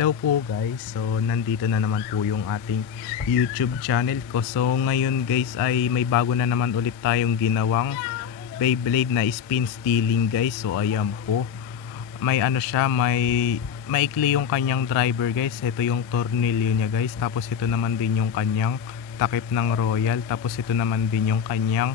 Hello po guys, so nandito na naman po yung ating YouTube channel ko. So ngayon guys ay may bago na naman ulit tayong ginawang Beyblade na spin stealing guys. So ayan po, may ano siya, may maikli yung kanyang driver guys. Ito yung tornilyo niya guys, tapos ito naman din yung kanyang takip ng Royal, tapos ito naman din yung kanyang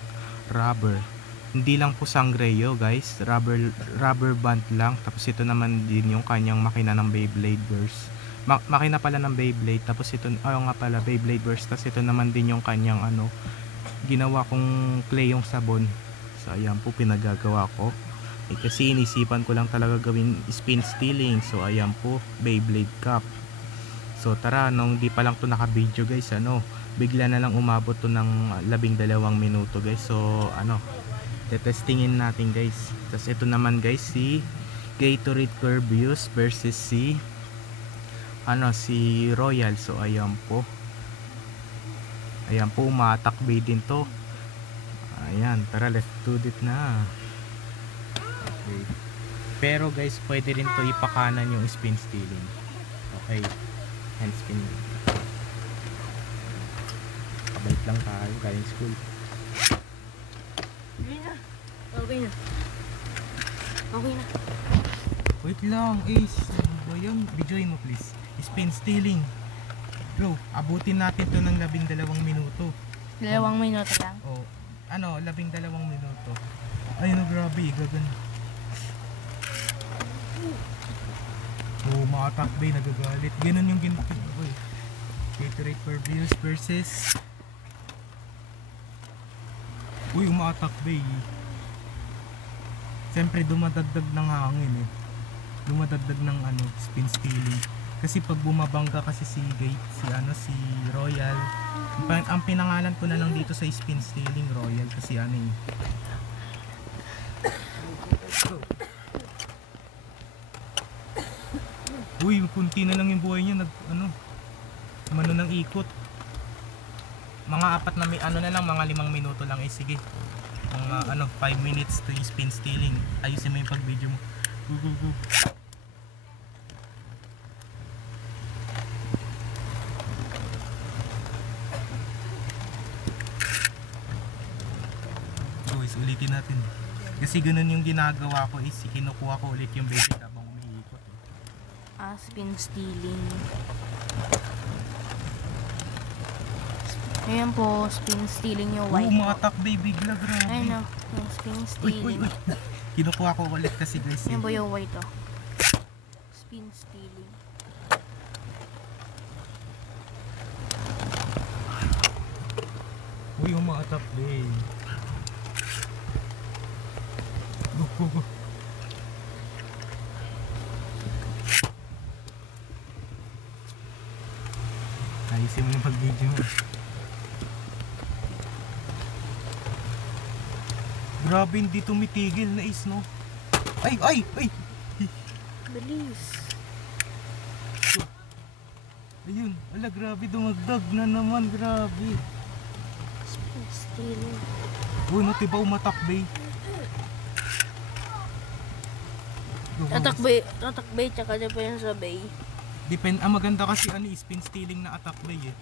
rubber. Hindi lang po sangreyo guys, rubber band lang. Tapos ito naman din yung kanyang makina ng Beyblade Burst. Makina pala ng Beyblade. Tapos ito, nga pala Beyblade Burst. Tapos ito naman din yung kanyang ginawa kong clay yung sabon. So ayan po, pinagagawa ko. Kasi inisipan ko lang talaga gawin spin stealing. So ayan po, Beyblade Cup. So tara, nung di pa lang to naka-video guys, bigla na lang umabot to ng 12 minuto guys. So testingin natin guys. Tapos ito naman guys, si Gatorade Curvius versus si Royal. So ayan po, umatakbay din to. Ayan, tara, let's do it na. Okay, pero guys, pwede rin to ipakanan yung spin stealing. Okay, hand spin. Kabait lang tayo, galing school. Okay na. Okay na. Wait lang, Ace. Yung videoin mo please. Spin stealing. Bro, abutin natin to ng 12 minuto. 2 minuto lang. Oh, 12 minuto. Ay, grabe, gagano. Oh, mga takbay, nagagalit. Ganun yung ginagawa ko eh. Gatorade Curvius versus umatakbay. Siyempre dumadagdag ng hangin eh. Dumadagdag ng spin stealing. Kasi pag bumabangga kasi si Royal. Ang pinangalan ko na lang dito sa spin stealing Royal kasi Uy, kunti na lang yung buhay niya mano ng ikot. Mga mga 5 minuto lang eh, sige. Mga 5 minutes to spin stealing. Ayusin mo yung pag video mo. Go. Guys, ulitin natin. Kasi ganun yung ginagawa ko is kinukuha ko ulit yung basic habang umiikot eh. Spin stealing. Ayan po, spin stealing yung white. Umatakbay bigla, grabe. Ayun yung spin stealing. Uy. Kinukuha ko ulit kasi guys. Ayan po yung white Spin stealing. Uy, umatakbay. Go. Ayusin mo yung pag-video mo. Grabe, hindi tumitigil na is, no? Ay! Bilis. Ayun, grabe, dumagdag na naman, grabe. Spin stealing. Uy, diba umatakbay? Tatakbay, tsaka na pa yung sabay. Maganda kasi spin stealing na atakbay eh.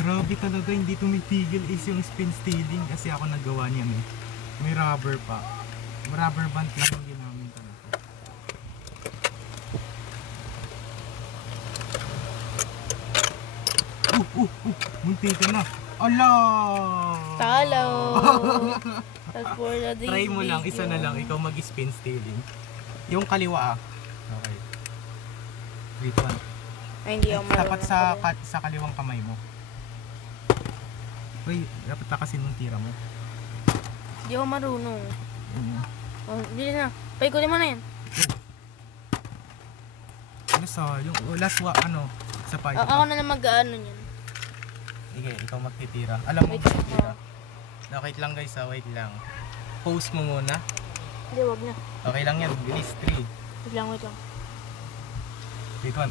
Grabe talaga, hindi tumitigil is yung spin stealing kasi ako nagawa niyan eh. May rubber pa. Rubber band lang yung ginamit talaga. Munti ka na. Ala! Talo! That's for the day. Try mo lang, isa na lang, ikaw mag-spin stealing. Yung kaliwa Okay. 3, 2, 1. Ay, hindi ako marunong. Tapat sa kaliwang kamay mo. Uy, dapat takasin mong tira mo. Hindi ako marunong. Hindi na. Paikutin mo na yan. Yung last sa pa. Ako na lang mag-ano niyan. Sige, ikaw magtitira. Alam mo magtitira. Wait lang guys, wait lang. Pause mo muna. Hindi, wag na. Okay lang yan, bilis. 3. Wait lang. Wait, 1.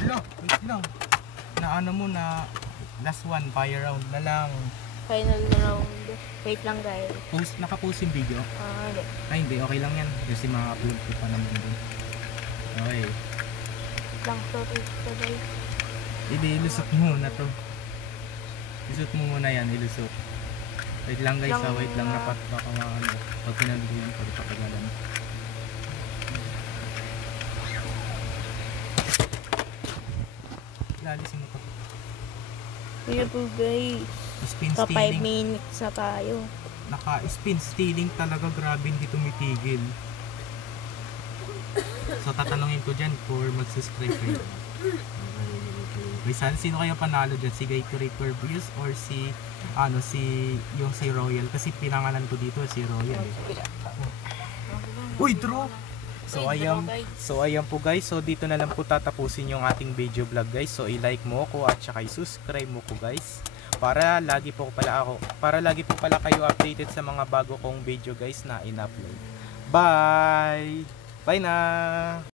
Wait lang. Na last one, fire round na lang. Final round. Wait lang guys. Naka-post yung video? Hindi. Ay hindi, okay lang yan. Kasi ma-upload ko pa naman dun. Okay. Lang to guys. Hindi, ilusot mo muna to. Ilusot mo muna yan, ilusot. Wait lang guys, wait lang. Baka ano, pag pinagod yan, pagpapagalan. Lalisin mo to. Kaya po guys. Spin Pa 5 stealing. minutes na tayo. Naka-spin stealing talaga, grabe hindi tumitigil. So tatanungin ko dyan for mag-subscribe kayo. May sino kayo panalo dyan? Si Gatorade Corbius or si si Royal? Kasi pinangalan ko dito si Royal. Uy, draw! So ayan po guys, so dito na lang po tatapusin yung ating video vlog guys. So i-like mo ko at saka i-subscribe mo ko guys. Para lagi po pala kayo updated sa mga bago kong video guys na in-upload. Bye! Bye na!